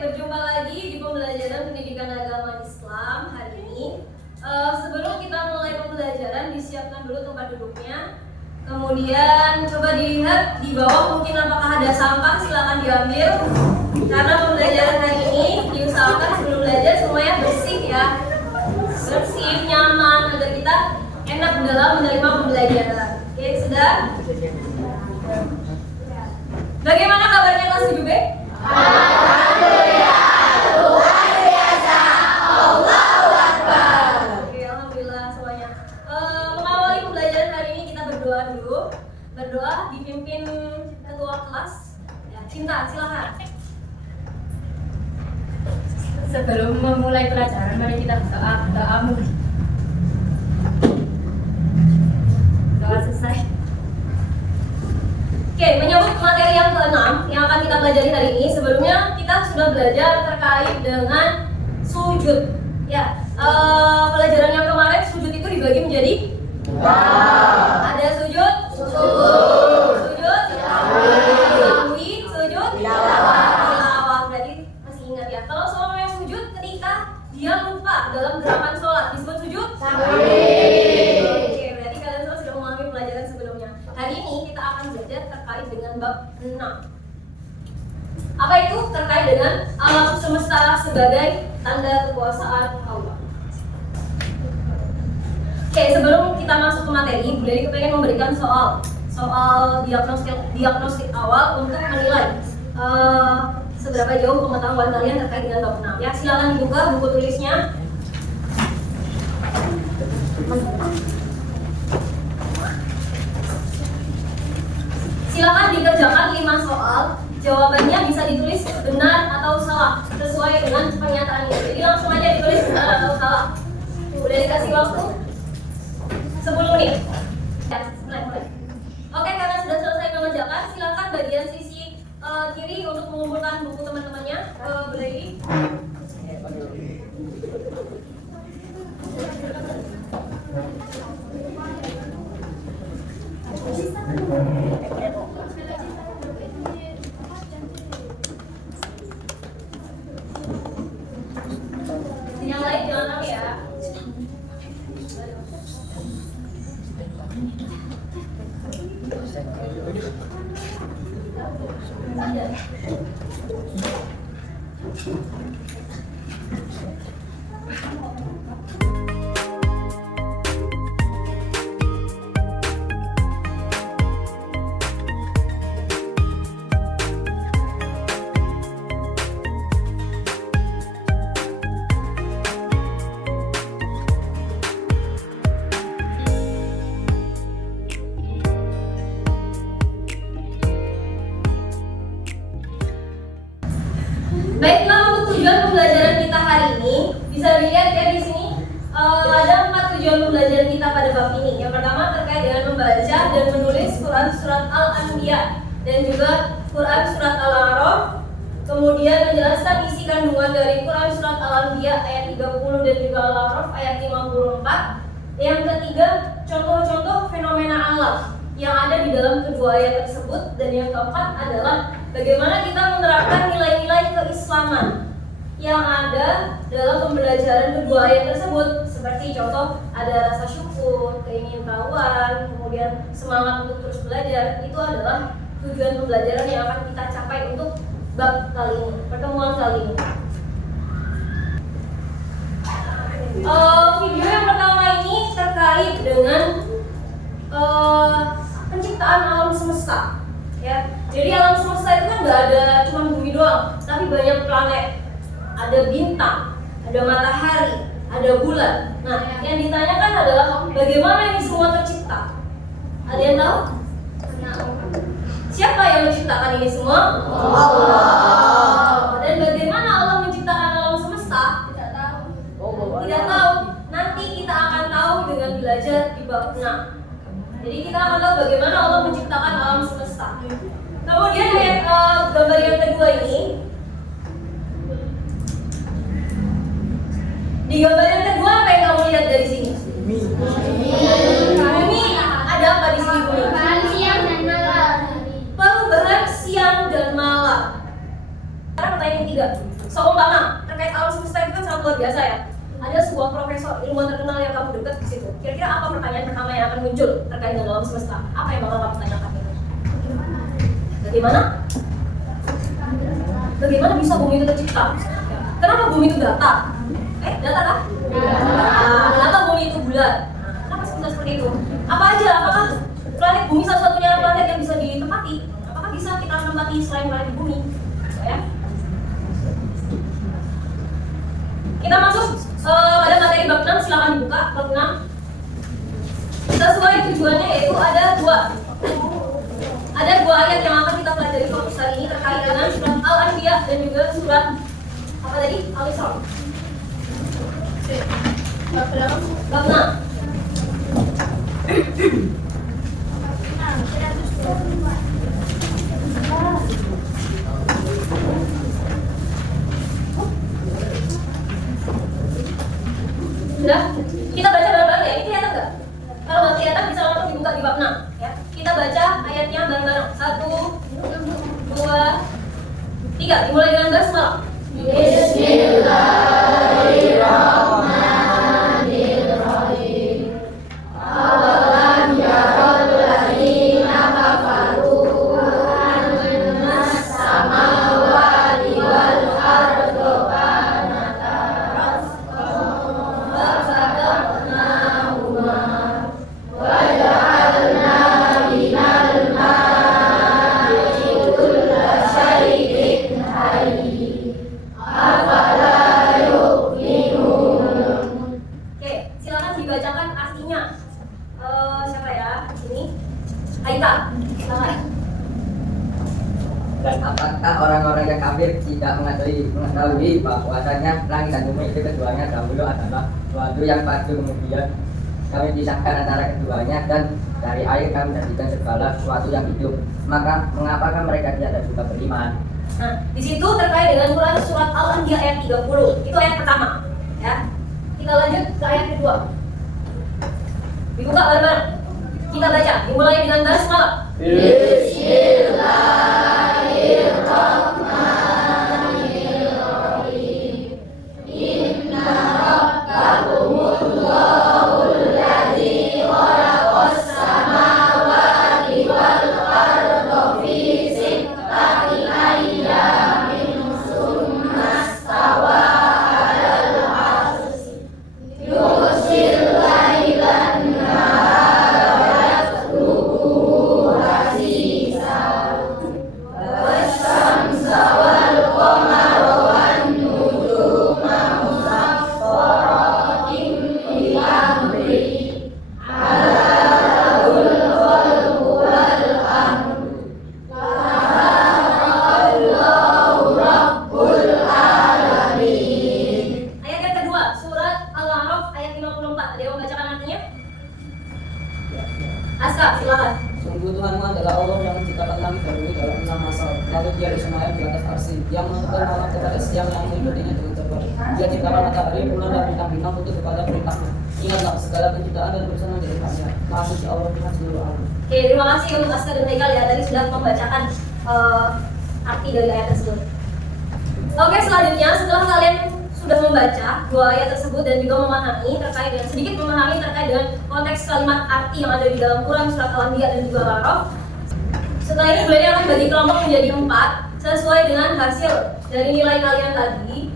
berjumpa lagi di pembelajaran pendidikan agama Islam hari ini. Sebelum kita mulai pembelajaran, disiapkan dulu tempat duduknya. Kemudian coba dilihat di bawah, mungkin apakah ada sampah, silakan diambil. Karena pembelajaran hari ini diusahakan sebelum belajar semuanya bersih ya, bersih, nyaman, agar kita enak dalam menerima pembelajaran. Oke, sudah? Bagaimana kabarnya kelas 7B? Alhamdulillah, luar biasa. Allahu Akbar. Oke, alhamdulillah semuanya. Mengawali pembelajaran hari ini kita berdoa dulu. Berdoa dipimpin ketua kelas. Ya, Cinta, silakan. Sebelum memulai pelajaran, mari kita doa selesai. Oke, menyambut materi yang ke-6 yang akan kita pelajari hari ini. Sebelumnya kita sudah belajar terkait dengan sujud. Ya, pelajaran yang kemarin sujud itu dibagi menjadi ada sujud, sujud, sahwi, sujud, tilawah. Berarti masih ingat ya. Kalau semuanya sujud ketika dia lupa dalam gerakan sholat disebut sujud sahwi. Oke, berarti kalian semua sudah mengalami pelajaran sebelumnya. Hari ini kita akan belajar terkait dengan bab 6. Apa itu? Terkait dengan alam semesta sebagai tanda kekuasaan Allah. Oke, sebelum kita masuk ke materi, Bu Dewi kepengen memberikan soal diagnostik awal untuk menilai seberapa jauh pengetahuan kalian terkait dengan bab 6. Ya, silakan dibuka buku tulisnya. Silakan dikerjakan 5 soal. Jawabannya bisa ditulis benar atau salah sesuai dengan pernyataannya. Jadi langsung aja ditulis benar atau salah. Udah dikasih waktu 10 menit. Ya, mulai. Oke, karena sudah selesai mengerjakan, silakan bagian sisi kiri untuk mengumpulkan buku teman-temannya. Beli. Yang lain jangan tahu ya. Baiklah, untuk tujuan pembelajaran kita hari ini bisa dilihat ya di sini ada 4 tujuan pembelajaran kita pada bab ini. Yang pertama terkait dengan membaca dan menulis Quran surat Al-Anbiya dan juga Quran surat Al-A'raf. Kemudian menjelaskan isi kandungan dari Quran surat Al-Anbiya ayat 30 dan juga Al-A'raf ayat 54. Yang ketiga, contoh-contoh fenomena alam yang ada di dalam kedua ayat tersebut. Dan yang keempat adalah bagaimana kita menerapkan nilai-nilai keislaman yang ada dalam pembelajaran kedua ayat tersebut. Seperti contoh ada rasa syukur, keingintahuan, kemudian semangat untuk terus belajar. Itu adalah tujuan pembelajaran yang akan kita capai untuk bab kali ini, pertemuan kali ini. Video yang pertama ini terkait dengan penciptaan alam semesta. Ya, jadi alam semesta itu kan nggak ada cuma bumi doang, tapi banyak planet, ada bintang, ada matahari, ada bulan. Nah, yang ditanyakan adalah bagaimana ini semua tercipta? Ada yang tahu? Siapa yang menciptakan ini semua? Allah. Dan bagaimana Allah menciptakan alam semesta? Tidak tahu. Tidak tahu. Nanti kita akan tahu dengan belajar di bab 6. Jadi kita akan tahu bagaimana Allah menciptakan alam semesta. Kemudian gambar yang kedua ini, di gambar yang kedua apa yang kamu lihat dari sini? Bumi. Ada apa di sini bumi? Siang dan malam. Perubahan siang dan malam. Sekarang pertanyaan yang 3. Seumpama terkait alam semesta itu kan sangat luar biasa ya. Ada sebuah profesor ilmuwan terkenal yang kamu dekat di situ. Kira-kira apa pertanyaan pertama yang akan muncul terkait dengan alam semesta? Apa yang bakal kamu tanyakan itu? Bagaimana? Bagaimana bisa bumi itu tercipta? Kenapa bumi itu datar? Datar kan? Kenapa bumi itu bulat? Kenapa bisa seperti itu? Apa aja? Apakah planet bumi satu-satunya planet yang bisa ditempati? Apakah bisa kita menempati selain planet bumi? Ya. Kita masuk pada materi bab 6, silakan dibuka bab 6. Sesuai tujuannya yaitu ada dua ayat yang akan kita pelajari fokus hari ini terkait dengan surat Al-Anbiya dan juga surat apa tadi? Al-Isra. Bab 6. Sudah? Kita baca bareng-bareng ya, ini kelihatan nggak? Kalau nggak kelihatan bisa langsung dibuka di bab 6 ya. Kita baca ayatnya bareng-bareng. 1, 2, 3. Dimulai dengan basmalah. Bismillahirrahmanirrahim. Awalam yarul ladzina kafaru annas samawati wal ardu kanata fafataqnahuma wa ja'alna minal ma'i kulla syai'in hayy afala yu'minun. Oke, silakan dibacakan artinya. Siapa ya? Ini Aita. Silakan. Dan apakah orang-orang yang kafir tidak mengetahui bahwasanya langit dan bumi itu keduanya dahulu adalah suatu yang padu, kemudian kami pisahkan antara keduanya, dan dari air kami jadikan segala sesuatu yang hidup. Maka mengapakah mereka tidak juga beriman? Nah, di situ terkait dengan Quran surat Al-Anbiya ayat 30. Itu ayat pertama, ya. Kita lanjut ke ayat kedua. Dibuka bareng-bareng. Kita baca. Dimulai dengan basmalah. Bismillahirrahmanirrahim. Inna rabbakumullahul ladzi khalaqas samawati wal arda fi sittati ayyamin tsumma stawa 'alal 'arsy yughshil lailan nahara yatlubuhu hasisa wasyamsa wal qamara wan nujuma musakhkharatin bi amri ala lahul khalqu wal amru tabarakallahu rabbul alamin. Ayat yang kedua, surat Al-A'raf ayat 54. Ada yang membacakan artinya? Aska, silakan. Sungguh Tuhanmu adalah Allah yang menciptakan langit dan bumi dalam 6 masa. Lalu dia bersemayam di atas arsy. Dia menentukan malam kepada siang yang mengikutinya dengan cepat. Dia ciptakan matahari, bulan dan bintang-bintang untuk kepada perintahnya. Ingatlah segala penciptaan dan urusan dari Tuhan. Maha suci Allah Tuhan seluruh alam. Oke, terima kasih untuk Aska dan Haikal ya, tadi sudah membacakan arti dari ayat tersebut. Oke, selanjutnya setelah kalian sudah membaca dua ayat tersebut dan juga memahami terkait dengan sedikit memahami terkait dengan konteks kalimat arti yang ada di dalam Quran surat Al-Anbiya dan juga Al-A'raf. Setelah ini beliau akan bagi kelompok menjadi 4 sesuai dengan hasil dari nilai kalian tadi.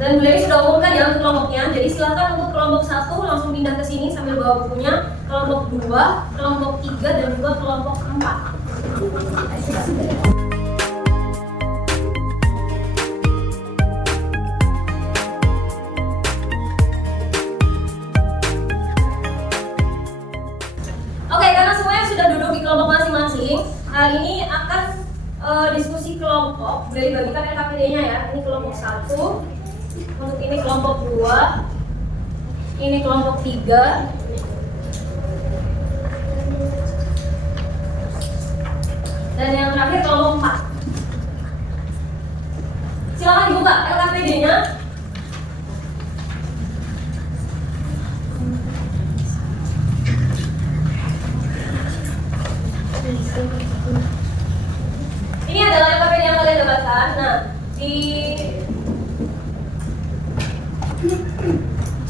Dan beliau sudah umumkan ya untuk kelompoknya. Jadi silakan untuk kelompok 1 langsung pindah ke sini sambil bawa bukunya. Kelompok 2, kelompok 3 dan juga kelompok 4. Oke, karena semuanya sudah duduk di kelompok masing-masing, hari ini akan diskusi kelompok. Boleh dibagikan LKPD-nya ya. Ini kelompok 1, untuk ini kelompok 2, ini kelompok 3, dan yang terakhir kelompok 4. Silakan dibuka LKPD-nya. Ini adalah LKPD yang kan. Nah, di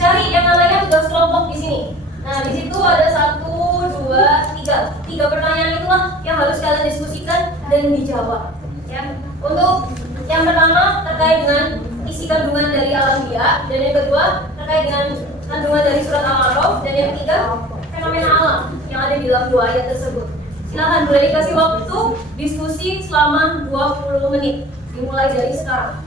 cari yang namanya tugas kelompok di sini. Nah, di situ ada 1, 2, 3. 3 pertanyaan itulah yang harus kalian diskusikan dan dijawab. Ya. Untuk yang pertama terkait dengan isi kandungan dari Al-Anbiya, dan yang kedua terkait dengan kandungan dari surat Al-A'raf, dan yang ketiga fenomena alam yang ada di dalam 2 ayat tersebut. Silahkan boleh dikasih waktu diskusi selama 20 menit. Dimulai dari sekarang.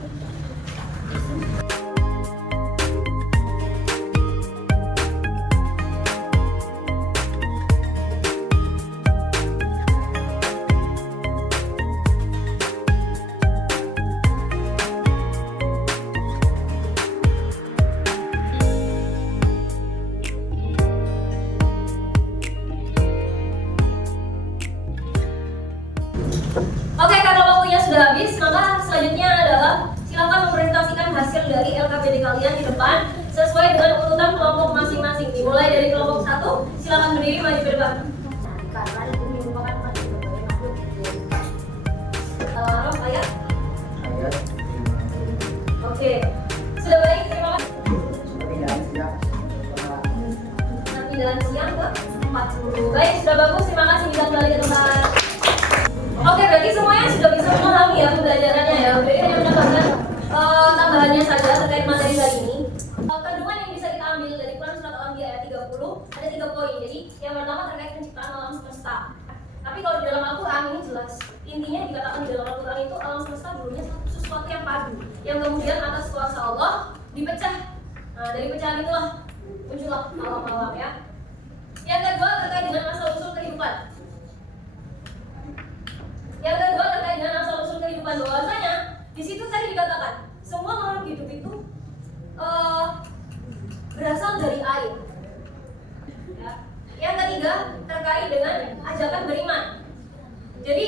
Oke, karena waktunya sudah habis, maka selanjutnya adalah silakan mempresentasikan hasil dari LKPD kalian di depan sesuai dengan urutan kelompok masing-masing. Dimulai dari kelompok 1, silakan berdiri maju ke depan. Karena itu merupakan masih berbagai makhluk hidup. Al-A'raf ayat. Ayat Oke, sudah baik, terima kasih. tidak siap. Nanti jalan siang ke 40. Baik, sudah bagus, terima kasih, bisa kembali ke tempat. Oke, berarti semuanya sudah bisa memahami ya pembelajarannya ya. Jadi hanya menambahkan tambahannya saja terkait materi kali ini. Kandungan yang bisa kita ambil dari Quran surat Al-Anbiya ayat 30 ada 3 poin. Jadi yang pertama terkait penciptaan alam semesta. Tapi kalau di dalam Al-Quran ini jelas intinya dikatakan di dalam Al-Quran itu alam semesta dulunya sesuatu yang padu, yang kemudian atas kuasa Allah dipecah. Nah, dari pecahan itulah muncullah alam-alam ya. Yang kedua terkait dengan asal-usul kehidupan. Yang kedua terkait dengan asal-usul kehidupan, bahwasanya di situ tadi dikatakan semua makhluk hidup itu berasal dari air. Ya. Yang ketiga terkait dengan ajakan beriman. Jadi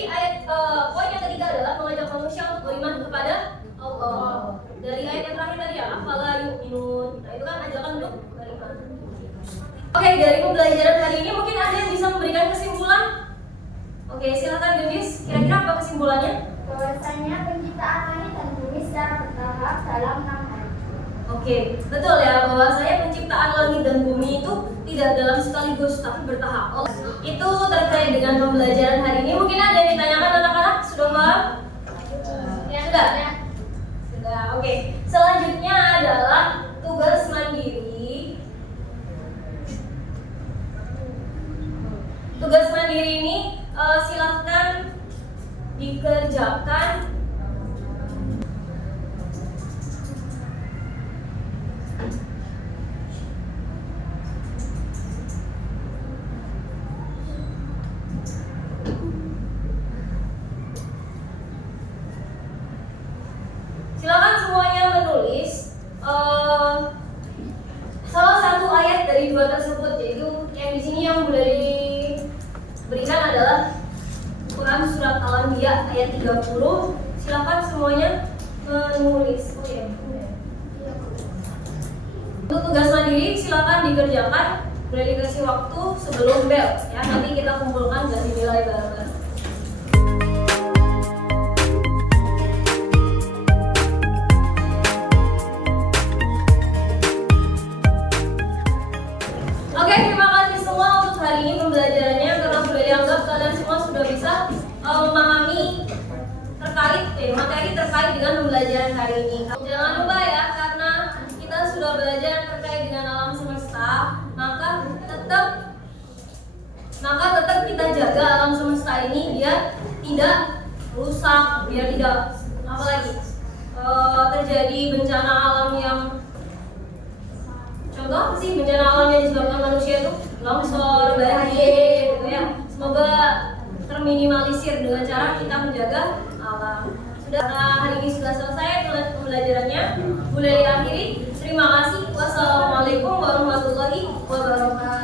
poin yang ketiga adalah mengajak manusia untuk beriman kepada Allah. Dari ayat yang terakhir tadi ya, afala yu'minun. Nah, itu kan ajakan untuk beriman. Oke, dari pembelajaran hari ini mungkin ada yang bisa memberikan kesimpulan. Oke, silakan Gendis. Kira-kira apa kesimpulannya? Bahwasanya penciptaan langit dan bumi secara bertahap dalam 6 hari. Oke, betul ya, bahwasanya penciptaan langit dan bumi itu tidak dalam sekaligus tapi bertahap. Itu terkait dengan pembelajaran hari ini. Mungkin ada yang ditanyakan anak-anak? Sudah paham? Ya, sudah. Sudah. Oke. Selanjutnya adalah tugas mandiri. Tugas mandiri ini silahkan dikerjakan silakan semuanya menulis salah satu ayat dari 2 tersebut, yaitu yang di sini yang boleh diberikan adalah Quran surat Al-Anbiya ayat 30. Silakan semuanya menulis. Oh ya. Untuk tugas mandiri silakan dikerjakan. Boleh dikasih waktu sebelum bel ya. Nanti kita kumpulkan dan dinilai bareng-bareng. Oke, terima kasih semua untuk hari ini pembelajarannya, karena boleh dianggap kalian semua sudah bisa memahami materi terkait dengan pembelajaran hari ini. Jangan lupa ya, karena kita sudah belajar terkait dengan alam semesta, maka tetap kita jaga alam semesta ini biar tidak rusak, biar tidak terjadi bencana alam yang contoh apa sih bencana alam yang disebabkan manusia itu longsor, banjir gitu ya. Semoga terminimalisir dengan cara kita menjaga alam. Sudah, hari ini sudah selesai pembelajarannya. Boleh diakhiri. Terima kasih. Wassalamualaikum warahmatullahi wabarakatuh.